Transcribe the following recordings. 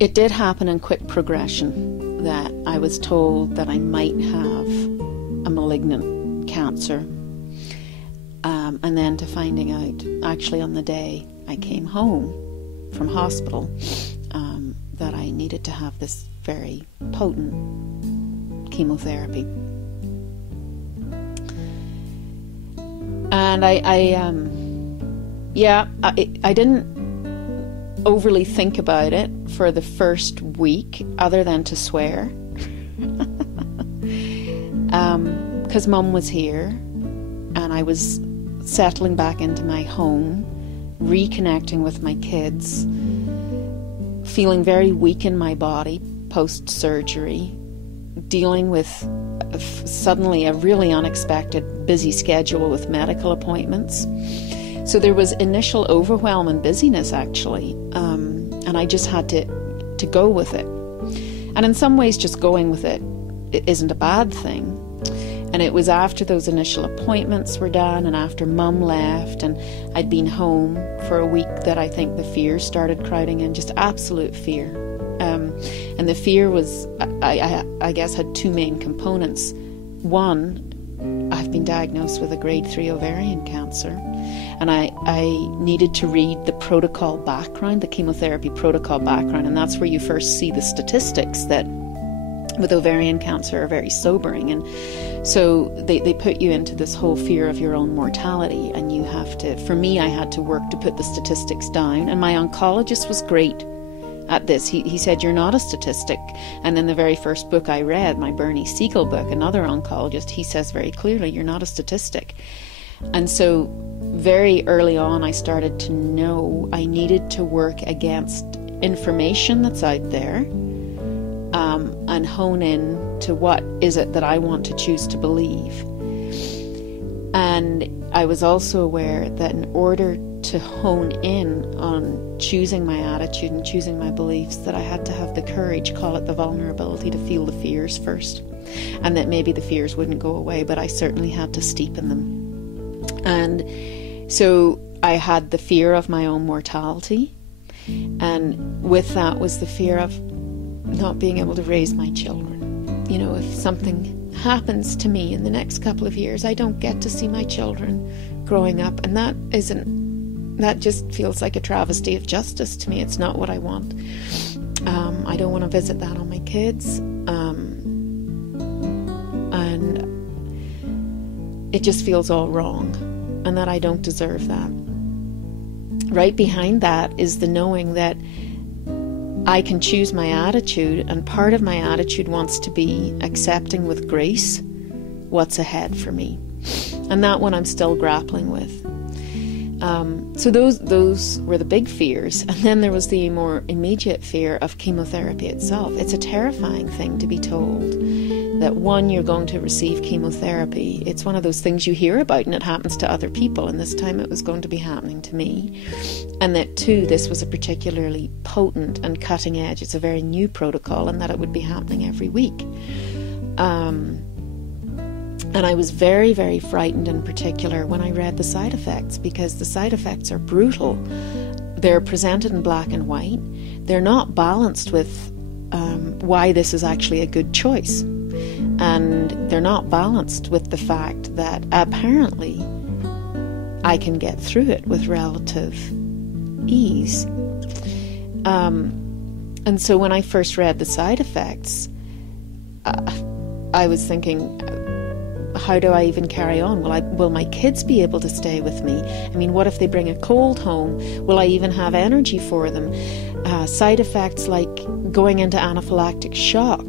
It did happen in quick progression, that I was told that I might have a malignant cancer, and then to finding out, actually on the day I came home from hospital, that I needed to have this very potent chemotherapy. And I didn't overly think about it for the first week, other than to swear, because Mum was here, and I was settling back into my home, reconnecting with my kids, feeling very weak in my body post-surgery, dealing with suddenly a really unexpected busy schedule with medical appointments. So there was initial overwhelm and busyness, actually, and I just had to go with it. And in some ways, just going with it isn't a bad thing. And it was after those initial appointments were done, and after Mum left, and I'd been home for a week, that I think the fear started crowding in, just absolute fear. And the fear was, I guess, had two main components. One, I've been diagnosed with a grade 3 ovarian cancer, and I needed to read the protocol background, the chemotherapy protocol background, and that's where you first see the statistics that with ovarian cancer are very sobering. And so they put you into this whole fear of your own mortality, and you have to, for me, I had to work to put the statistics down, and my oncologist was great at this. He said, "You're not a statistic." And in the very first book I read, my Bernie Siegel book, another oncologist, he says very clearly, "You're not a statistic." And so very early on, I started to know I needed to work against information that's out there, and hone in to what is it that I want to choose to believe. And I was also aware that in order to hone in on choosing my attitude and choosing my beliefs, that I had to have the courage, call it the vulnerability, to feel the fears first. And that maybe the fears wouldn't go away, but I certainly had to steep in them. And so I had the fear of my own mortality, and with that was the fear of not being able to raise my children. You know, if something happens to me in the next couple of years, I don't get to see my children growing up, and that just feels like a travesty of justice to me. It's not what I want. I don't want to visit that on my kids, and it just feels all wrong, and that I don't deserve that. Right behind that is the knowing that I can choose my attitude, and part of my attitude wants to be accepting with grace what's ahead for me. And that one I'm still grappling with. So those were the big fears. And then there was the more immediate fear of chemotherapy itself. It's a terrifying thing to be told that, one, you're going to receive chemotherapy. It's one of those things you hear about and it happens to other people, and this time it was going to be happening to me. And that, two, this was a particularly potent and cutting edge, it's a very new protocol, and that it would be happening every week. And I was very, very frightened, in particular when I read the side effects, because the side effects are brutal. They're presented in black and white. They're not balanced with why this is actually a good choice. And they're not balanced with the fact that apparently I can get through it with relative ease. And so when I first read the side effects, I was thinking, how do I even carry on? Will my kids be able to stay with me? I mean, what if they bring a cold home? Will I even have energy for them? Side effects like going into anaphylactic shock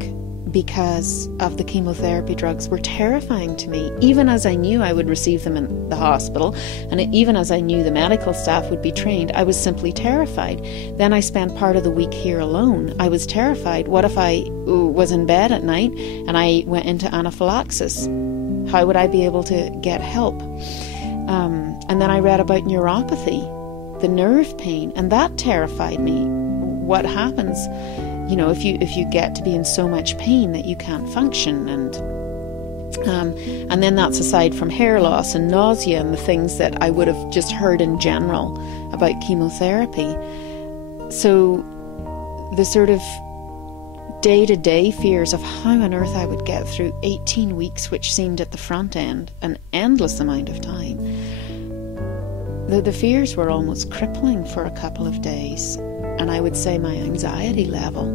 because of the chemotherapy drugs were terrifying to me, even as I knew I would receive them in the hospital, and even as I knew the medical staff would be trained. I was simply terrified. Then I spent part of the week here alone. I was terrified. What if I was in bed at night and I went into anaphylaxis? How would I be able to get help? And then I read about neuropathy, the nerve pain, and that terrified me. What happens, you know, if you get to be in so much pain that you can't function? And then that's aside from hair loss and nausea and the things that I would have just heard in general about chemotherapy. So the sort of day-to-day fears of how on earth I would get through 18 weeks, which seemed at the front end an endless amount of time. The fears were almost crippling for a couple of days, and I would say my anxiety level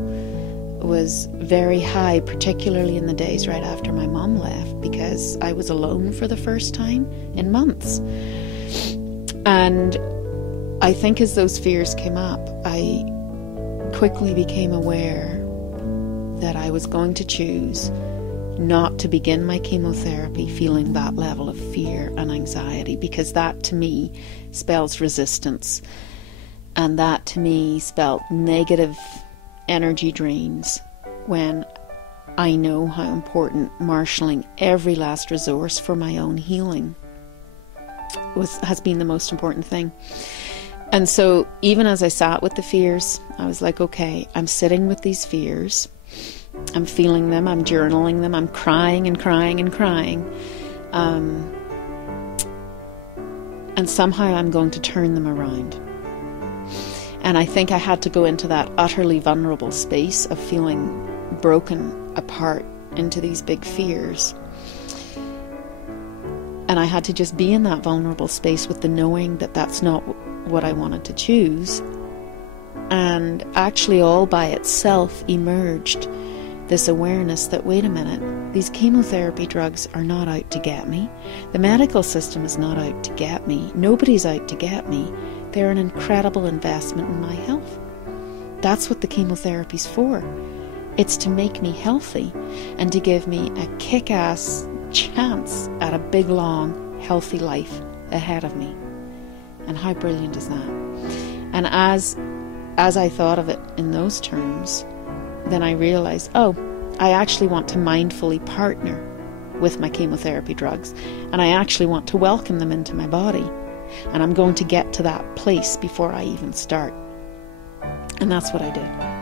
was very high, particularly in the days right after my mum left, because I was alone for the first time in months. And I think as those fears came up, I quickly became aware that I was going to choose not to begin my chemotherapy feeling that level of fear and anxiety, because that to me spells resistance, and that to me spelled negative energy drains, when I know how important marshalling every last resource for my own healing has been the most important thing. And so even as I sat with the fears, I was like, okay, I'm sitting with these fears, I'm feeling them, I'm journaling them, I'm crying and crying and crying, and somehow I'm going to turn them around. And I think I had to go into that utterly vulnerable space of feeling broken apart into these big fears. And I had to just be in that vulnerable space with the knowing that that's not what I wanted to choose. And actually all by itself emerged this awareness that, wait a minute, these chemotherapy drugs are not out to get me. The medical system is not out to get me. Nobody's out to get me. They're an incredible investment in my health. That's what the chemotherapy's for. It's to make me healthy and to give me a kick-ass chance at a big, long, healthy life ahead of me. And how brilliant is that? And as I thought of it in those terms, then I realized, oh, I actually want to mindfully partner with my chemotherapy drugs, and I actually want to welcome them into my body. And I'm going to get to that place before I even start. And that's what I did.